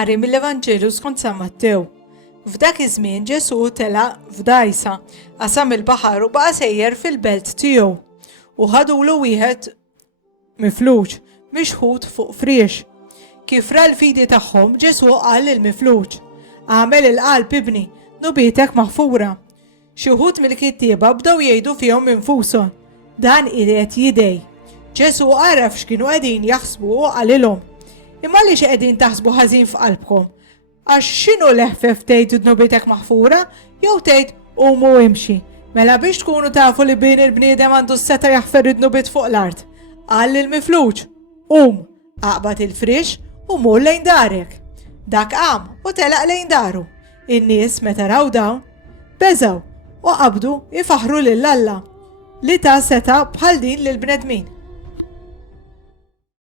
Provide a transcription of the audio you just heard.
Qari mill-Evanġelju skont San Mattew. F'dak iż-żmien Ġesu telaq f'dajsa, qasam il-baħar u baqa' sejjer fil-belt tiegħu. U ħadulu wieħed mifluġ mixħud fuq friex. Kif ra l-fidi tagħhom Ġesu qal lill-mifluġ: "Għamel il-qalb ibni, nubietek maħfura." Xi wħud mill-kittieba bdew jgħidu fihom infushom: "Dan qiegħed jidej." Ġesu għaraf x'kienu qegħdin jaħsbu u qalilhom: "Imma li qegħdin taħsbu ħażin f'qalbkom? Għax x'inhu leħfef tgħid nubietek maħfura jew tgħid qumu imxi? Mela biex tkunu tafu li bejn il-bniedem għandu s-seta jaħfer id-nubiet fuq l-art." Qal lill-mifluġ: "Qum, aqbad il-friex u mur lejn darek." Dak qam u telaq lejn daru. In-nies meta raw dawn beżgħu u qabdu ifaħru lil Alla li ta' seta bħal din lill-bnedmin.